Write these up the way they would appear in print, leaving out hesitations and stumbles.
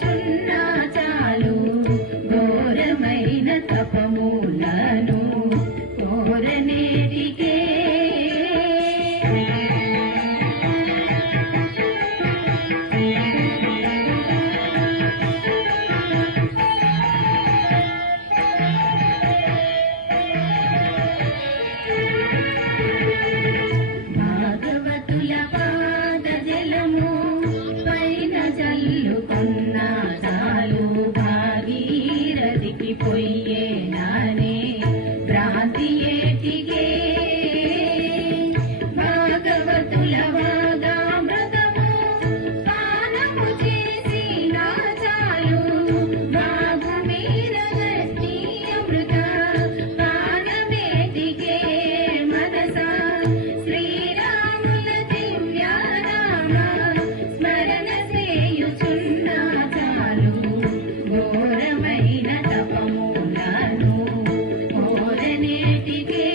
సేయుచున్నా చాలు ఘోరమైన తపములను కోరనేటికే భాగవతుల పాద జలము పైన చల్లుకున్నా చాలు భాగీరథికి పొయ్యే నానే భ్రాంతి ఏటికే భాగవతుల వాగామృతము పానము చేసి నా చాలు బాగు మీద గట్టి అమృత పానమేటికే మనసా శ్రీరాముల దివ్యనామ స్మరణ చేయుచున్నా చాలు ఘోరమైన తపములను కోరనేటికే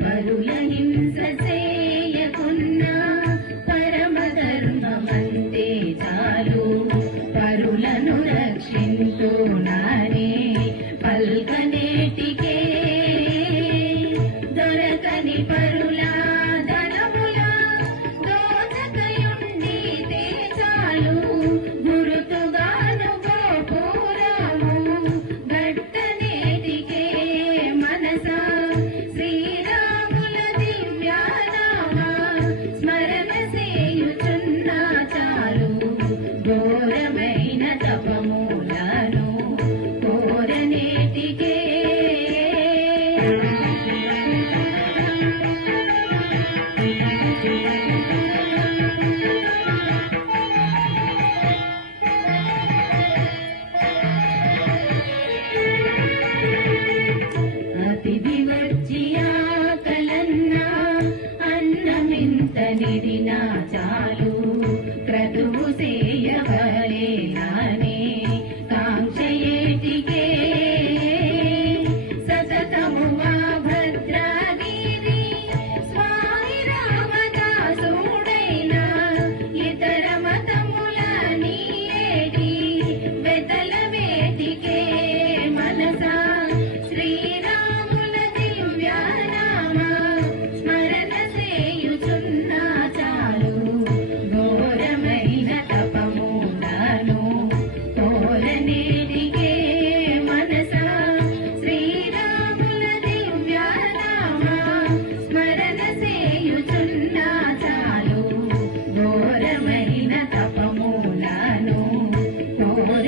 పరుల హింస చేయకున్నా పరమధర్మమంతే చాలు పరులను రక్షింతు నానే పల్కనేటికే దొరకని పరుల ధనముల దోచకయుండితే చాలు గురుతుగాను గోపురము గట్టనేటికే మనసా శ్రీరాముల దివ్యనామ స్మరణ చేయుచున్నా చాలు ఘోరమైన తపములను కోరనేటికే అతిథి వచ్చి ఆకలన్నా అన్నమింత నిడినా చాలు క్రతువు చేయవలే నానే కాంక్ష ఏటికే సతతము మా భద్రగిరి స్వామి రామదాసుడైనా ఇతర మతముల నీయేటి వెతల వేటికే మనసా శ్రీరాముల దివ్యనామ స్మరణ చేయుచున్నా చాలు ఘోరమైన తపములను కోరనేటికే మనసా శ్రీరాముల దివ్యనామ స్మరణ చేయుచున్నా చాలు ఘోరమైన తపములను కోర